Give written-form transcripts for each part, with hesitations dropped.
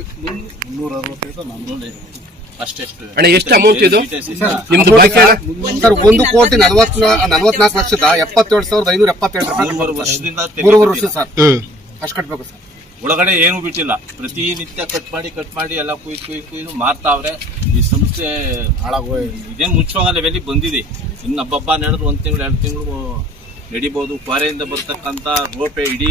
365 ಅಷ್ಟೆಷ್ಟು ಅಣ್ಣ, ಎಷ್ಟು ಅಮೌಂಟ್ ಇದು ನಿಮ್ದು ಬಾಕಿ? ಸರ್ 1,47,74,77,577 ರೂಪಾಯಿ 3 ವರ್ಷದಿಂದ 3 ವರ್ಷ ಸರ್ ಅಷ್ಟು ಕಟ್ಬೇಕು ಸರ್. ಒಳಗಡೆ ಏನು ಬಿಟ್ಟಿಲ್ಲ, ಪ್ರತಿನಿತ್ಯ ಕಟ್ ಮಾಡಿ ಎಲ್ಲ ಕುಯ್ದು ಮಾರ್ತಾವ್ರೆ. ಈ ಸಂಸ್ಥೆ ಇದೇನು ಮುಚ್ಚೋಗ ಲೆವೆಲಿಗೆ ಬಂದಿದೆ. ಇನ್ನು ಹಬ್ಬ ನಡೆದು 1 ತಿಂಗಳು 2 ತಿಂಗಳು ನಡಿಬಹುದು. ಕ್ವಾರೆಯಿಂದ ಬರ್ತಕ್ಕಂಥ ರೋಪೆ ಇಡೀ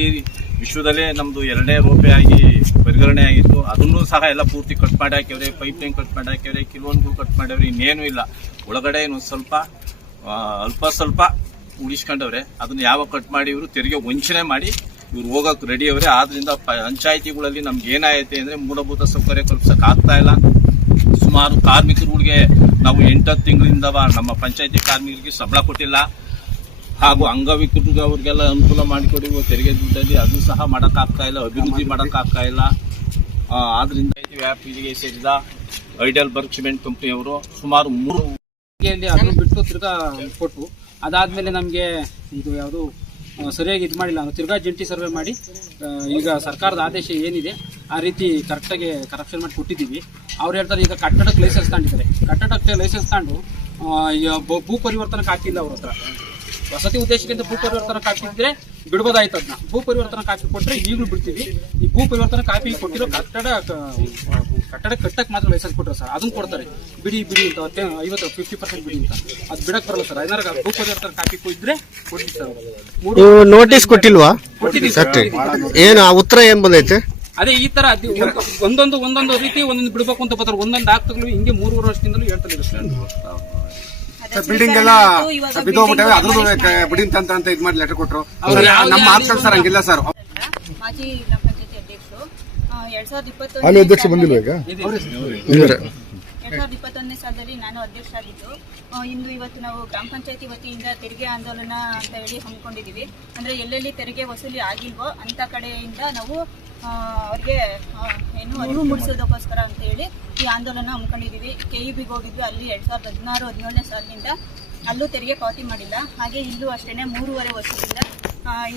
ವಿಶ್ವದಲ್ಲೇ ನಮ್ದು 2ನೇ ರೋಪೆ ಆಗಿ ಪರಿಗಣನೆ ಆಗಿತ್ತು. ಅದನ್ನು ಸಹ ಎಲ್ಲ ಪೂರ್ತಿ ಕಟ್ ಮಾಡಿ ಹಾಕ್ಯವ್ರೆ, ಪೈಪ್ ಲೈನ್ ಕಟ್ ಮಾಡಿ ಹಾಕ್ಯವ್ರೆ, ಕೆಲವೊಂದು ಕಟ್ ಮಾಡ್ಯವ್ರೆ. ಇನ್ನೇನು ಇಲ್ಲ, ಒಳಗಡೆ ಇನ್ನೊಂದು ಸ್ವಲ್ಪ ಸ್ವಲ್ಪ ಉಳಿಸ್ಕೊಂಡವ್ರೆ. ಅದನ್ನ ಯಾವಾಗ ಕಟ್ ಮಾಡಿ ಇವರು ತೆರಿಗೆ ವಂಚನೆ ಮಾಡಿ ಇವ್ರು ಹೋಗಕ್ಕೆ ರೆಡಿ ಅವರೇ. ಆದ್ರಿಂದ ಪಂಚಾಯಿತಿಗಳಲ್ಲಿ ನಮ್ಗೆ ಏನಾಯ್ತು ಅಂದ್ರೆ ಮೂಲಭೂತ ಸೌಕರ್ಯ ಕಲ್ಪಿಸಕ್ ಆಗ್ತಾ ಇಲ್ಲ. ಸುಮಾರು ಕಾರ್ಮಿಕರಿಗೆ ನಾವು 8 ತಿಂಗಳಿಂದ ನಮ್ಮ ಪಂಚಾಯಿತಿ ಕಾರ್ಮಿಕರಿಗೆ ಸಂಬಳ ಕೊಟ್ಟಿಲ್ಲ. ಹಾಗೂ ಅಂಗವಿಕಲರಿಗೆ ಅವ್ರಿಗೆಲ್ಲ ಅನುಕೂಲ ಮಾಡಿಕೊಡಿ ತೆರಿಗೆ ದುಡ್ಡಲ್ಲಿ, ಅದು ಸಹ ಮಾಡೋಕ್ಕಾಗ್ತಾ ಇಲ್ಲ, ಅಭಿವೃದ್ಧಿ ಮಾಡೋಕ್ಕಾಗ್ತಾ ಇಲ್ಲ. ಆದ್ರಿಂದ ವ್ಯಾಪ್ತಿಗೆ ಸೇರಿದ ಐಡಲ್ ಬರ್ಗ್ ಸಿಮೆಂಟ್ ಕಂಪ್ನಿಯವರು ಸುಮಾರು 3 ಅದನ್ನು ಬಿಟ್ಟು ತಿರ್ಗಾ ಕೊಟ್ಟು, ಅದಾದ್ಮೇಲೆ ನಮಗೆ ಇದು ಯಾವುದು ಸರಿಯಾಗಿ ಇದು ಮಾಡಿಲ್ಲ, ತಿರ್ಗಾ ಜಂಟಿ ಸರ್ವೆ ಮಾಡಿ ಈಗ ಸರ್ಕಾರದ ಆದೇಶ ಏನಿದೆ ಆ ರೀತಿ ಕರೆಕ್ಟಾಗಿ ಕರಪ್ಷನ್ ಮಾಡಿ ಕೊಟ್ಟಿದ್ದೀವಿ. ಅವ್ರು ಹೇಳ್ತಾರೆ ಈಗ ಕಟ್ಟಡಕ್ಕೆ ಲೈಸೆನ್ಸ್ ತಗೊಂಡಿದ್ದಾರೆ. ಕಟ್ಟಡಕ್ಕೆ ಲೈಸೆನ್ಸ್ ತಗೊಂಡು ಭೂ ಪರಿವರ್ತನಕ್ಕೆ ಹಾಕಿಲ್ಲ ಅವ್ರ ಹತ್ರ. ವಸತಿ ಉದ್ದೇಶಕ್ಕಿಂತ ಭೂ ಪರಿವರ್ತನಕ್ಕೆ ಹಾಕಿದ್ರೆ ಬಿಡ್ಬೋದಾಯ್ತು. ಅದನ್ನ ಭೂ ಪರಿವರ್ತನಕ್ಕೆ ಹಾಕಿ ಕೊಟ್ಟರೆ ಈಗಲೂ ಬಿಡ್ತೀವಿ. ಈ ಭೂ ಪರಿವರ್ತನೆ ಕಾಪಿ ಕೊಟ್ಟಿರೋ ಕಟ್ಟಡ ಕಟ್ಟಕ್ಕೆ ಮಾತ್ರ ಲೈಸೆನ್ಸ್ ಕೊಟ್ಟರೆ ಸರ್ ಅದನ್ನು ಕೊಡ್ತಾರೆ. ಬಿಡಿ ಅಂತ 50% ಬಿಡಿ ಅಂತ ಅದು ಬಿಡಕ್ಕೆ ಬರಲ್ಲ ಸರ್. ಏನಾರು ಭೂ ಪರಿವರ್ತನೆ ಕಾಪಿ ಇದ್ರೆ ಕೊಡ್ತೀವಿ ಸರ್. ನೋಟಿಸ್ ಕೊಟ್ಟಿಲ್ವಾ? ಕೊಟ್ಟಿದ್ದೀವಿ ಸರ್. ಏನು ಉತ್ತರ ಏನ್ ಬಂದೈತೆ? ಅದೇ ಈ ತರ ಒಂದೊಂದು ರೀತಿ ಒಂದೊಂದು ಬಿಡಬೇಕು ಅಂತ ಬರ್ತಾರೆ. ಒಂದೊಂದು ಆಗ್ತಗಳು ಹಿಂಗೆ 3 ವರ್ಷದಿಂದಲೂ ಹೇಳ್ತಾರೆ ಸರ್. ಬಿಲ್ಡಿಂಗ್ ಎಲ್ಲ ಬಿದ್ದೋಗ್ಬಿಟ್ಟವೆ, ಅದ್ರದ್ದು ಬಿಡಿ ಅಂತ ಇದು ಮಾಡಿ ಲೆಟರ್ ಕೊಟ್ಟರು. ನಮ್ಮ ಆಪ್ಷನ್ ಸರ್ ಹಂಗಿಲ್ಲ ಸರ್. ಮಾಜಿ ಗ್ರಾಮ ಪಂಚಾಯತಿ ಅಧ್ಯಕ್ಷರು 2021 ಅಧ್ಯಕ್ಷ ಬಂದಿಲ್ಲ ಈಗ 2021ನೇ ಸಾಲದಲ್ಲಿ ನಾನು ಅಧ್ಯಕ್ಷ ಆಗಿದ್ದು. ಇವತ್ತು ನಾವು ಗ್ರಾಮ ಪಂಚಾಯತಿ ವತಿಯಿಂದ ತೆರಿಗೆ ಆಂದೋಲನ ಅಂತ ಹೇಳಿ ಹಮ್ಮಿಕೊಂಡಿದ್ದೀವಿ. ಅಂದ್ರೆ ಎಲ್ಲೆಲ್ಲಿ ತೆರಿಗೆ ವಸೂಲಿ ಆಗಿಲ್ವೋ ಅಂತ ಕಡೆಯಿಂದ ನಾವು ಅವ್ರಿಗೆ ಅರಿವು ಮೂಡಿಸೋದಕ್ಕೋಸ್ಕರ ಅಂತ ಹೇಳಿ ಈ ಆಂದೋಲನ ಹಮ್ಮಿಕೊಂಡಿದ್ದೀವಿ. KEBಗೆ ಹೋಗಿದ್ವಿ, ಅಲ್ಲಿ 2016-17ನೇ ಸಾಲಿನಿಂದ ಅಲ್ಲೂ ತೆರಿಗೆ ಪಾವತಿ ಮಾಡಿಲ್ಲ. ಹಾಗೆ ಇಲ್ಲೂ ಅಷ್ಟೇನೆ 3.5 ವರ್ಷದಿಂದ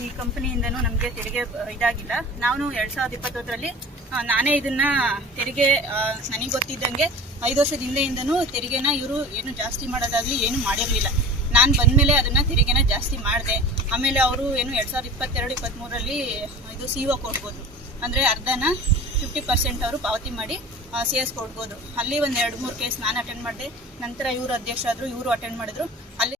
ಈ ಕಂಪನಿಯಿಂದನೂ ನಮಗೆ ತೆರಿಗೆ ಇದಾಗಿಲ್ಲ. ನಾನು 2021ರಲ್ಲಿ ನಾನೇ ಇದನ್ನ ತೆರಿಗೆ ನನಗೆ ಗೊತ್ತಿದ್ದಂಗೆ 5 ವರ್ಷದ ಹಿಂದೆಯಿಂದನೂ ತೆರಿಗೆನ ಇವರು ಏನು ಜಾಸ್ತಿ ಮಾಡೋದಾಗ್ಲಿ ಏನು ಮಾಡಿರಲಿಲ್ಲ. ನಾನು ಬಂದ್ಮೇಲೆ ಅದನ್ನ ತೆರಿಗೆನ ಜಾಸ್ತಿ ಮಾಡಿದೆ. ಆಮೇಲೆ ಅವರು ಏನು 2022-23ರಲ್ಲಿ ಇದು CO ಕೊಡ್ಬೋದು, ಅಂದ್ರೆ ಅರ್ಧನ 50% ಅವರು ಪಾವತಿ ಮಾಡಿ CS ಕೊಡ್ಬೋದು. ಅಲ್ಲಿ 1-2-3 ಕೇಸ್ ನಾನು ಅಟೆಂಡ್ ಮಾಡಿದೆ. ನಂತರ ಇವರು ಅಧ್ಯಕ್ಷ ಆದ್ರು, ಇವರು ಅಟೆಂಡ್ ಮಾಡಿದ್ರು. ಅಲ್ಲಿ